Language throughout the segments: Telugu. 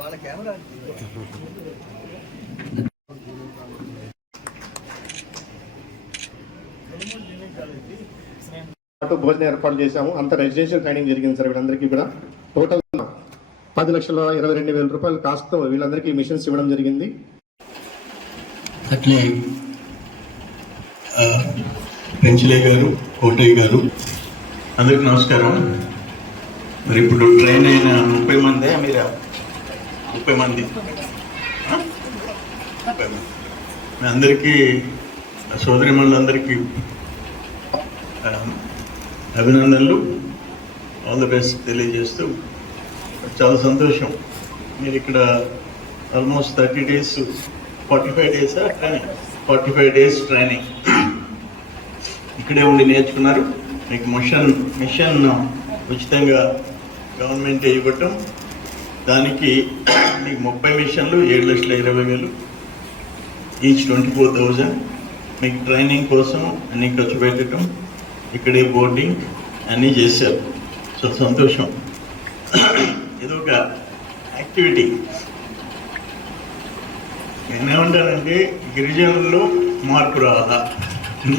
వాళ్ళ కెమెరా భోజనం ఏర్పాటు చేశాము. అంత రెసిడెన్షియల్ ట్రైనింగ్ జరిగింది సార్. వీళ్ళందరికీ కూడా టోటల్ 10,22,000 రూపాయలు కాస్ట్తో వీళ్ళందరికీ మిషన్స్ ఇవ్వడం జరిగింది. అట్లే పెంచలే గారు, కోటయ్య గారు, అందరికి నమస్కారం. మరి ఇప్పుడు ట్రైన్ అయిన 30 మంది మీరు 30 మంది మీ అందరికీ సోదరిమణులందరికీ అభినందనలు, ఆల్ ద బెస్ట్ తెలియజేస్తూ చాలా సంతోషం. మీరు ఇక్కడ almost 30 days 45 days training 45 days training ఇక్కడే ఉండి నేర్చుకున్నారు. మీకు మిషన్ ఉచితంగా గవర్నమెంట్ ఇవ్వటం, దానికి మీకు 30 మిషన్లు 7,20,000 ఈచ్ 24,000 మీకు ట్రైనింగ్ కోసం అన్ని ఖర్చు పెట్టడం, ఇక్కడే బోర్డింగ్ అన్నీ చేశారు. సో సంతోషం. ఇదొక యాక్టివిటీ. నేనేమంటానంటే గిరిజనుల్లో మార్పు రావాలా,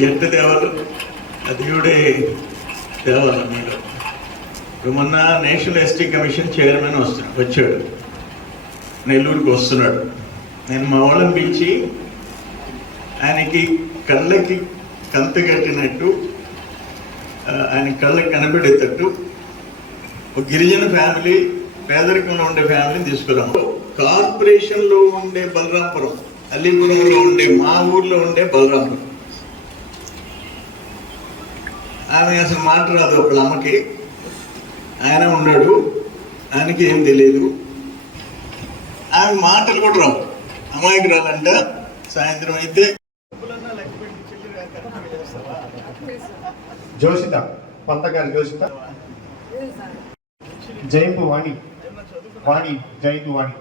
ఎంత తేవాలి అది కూడా తేవాలి మీరు. ఇప్పుడు మొన్న నేషనల్ ఎస్టీ కమిషన్ చైర్మన్ వచ్చాడు, నెల్లూరుకి వస్తున్నాడు. నేను మా వాళ్ళని పిలిచి ఆయనకి కళ్ళకి కంత కట్టినట్టు, ఆయన కళ్ళకి కనబడేటట్టు ఒక గిరిజన ఫ్యామిలీ, పేదరికంలో ఉండే ఫ్యామిలీని తీసుకురాము. కార్పొరేషన్లో ఉండే బలరాంపురం, అల్లీపురంలో ఉండే మా ఊర్లో ఉండే బలరాంపురం, ఆమె అసలు మాట రాదు. ఒకళ్ళ అమ్మకి ఆయన ఉన్నాడు, ఆయనకి ఏం తెలియదు. ఆమె మాటలు కూడా రావు, అమాయకురాలంట. సాయంత్రం అయితే జోషిత, పంతగారి జోషిత, జయంపు వాణి, జయంపు వాణి.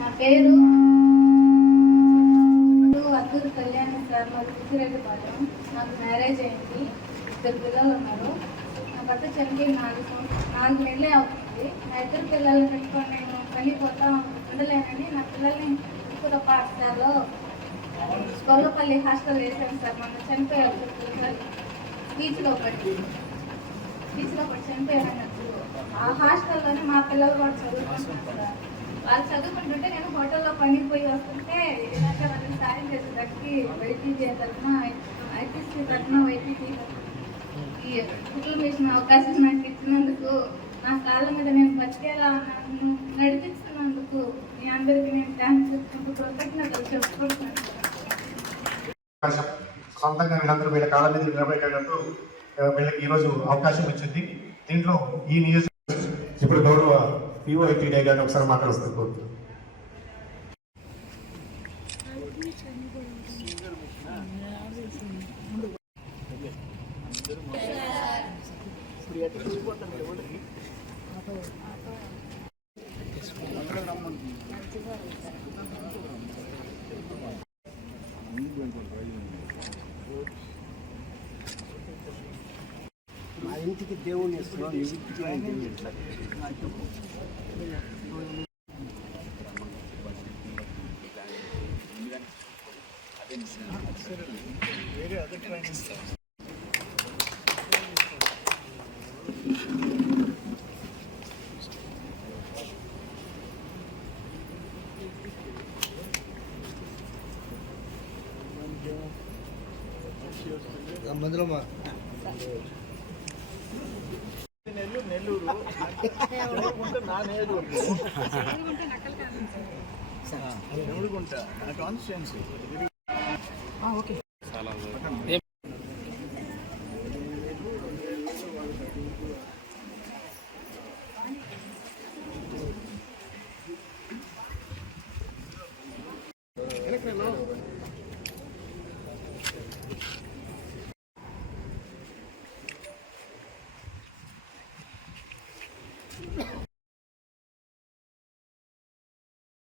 నా పేరు అద్దూరు కళ్యాణి సార్, మాది కుసిరెడ్డిపాలెం. నాకు మ్యారేజ్ అయింది, 2 పిల్లలు ఉన్నారు. నా భర్త చనిపోయి 4 నెలలే అవుతుంది. నా 2 పిల్లల్ని పెట్టుకొని నేను పనిపోతా ఉండలేనని నా పిల్లల్ని ఇక్కడ పాఠశాలలో గొల్లపల్లి హాస్టల్ వేసాను సార్. మొన్న చనిపోయారు 2 పిల్లలు బీచ్లో పడి చనిపోయారన్నట్టు. ఆ హాస్టల్లోనే మా పిల్లలు కూడా చదువుకుంటున్నారు సార్. వాళ్ళు చదువుకుంటుంటే నేను హోటల్లో పనికి పోయి వస్తుంటే వాళ్ళని సాయం చేసేటట్టుకి వైటీజీ తరఫున, ఐటీసీ తరఫున, వైటీసీ ఈ కుట్ల మిషన్ అవకాశం నాకు ఇచ్చినందుకు, నా కాళ్ళ మీద నేను బతికేలా నన్ను నడిపిస్తున్నందుకు మీ అందరికీ నేను థ్యాంక్స్ చెప్పుకుంటూ కృతజ్ఞతలు చెప్పుకుంటున్నాను. సొంతంగా వీళ్ళందరూ వీళ్ళ కాళ్ళ మీద నిలబడేటట్టు వీళ్ళకి ఈరోజు అవకాశం వచ్చింది. దీంట్లో ఈ నియోజకవర్గం ఇప్పుడు గౌరవ POIT గారిని ఒకసారి మాట్లాడుతుంది కోరుతున్నాను. మా ఇంటికి దేవుని ఇస్తున్నాం, ఇంటికి వేరే అదర్ ట్రైనింగ్ మందులో నెల్లూరు నా నియోజకవర్గం, నా కాన్స్టిట్యుయెన్సీ.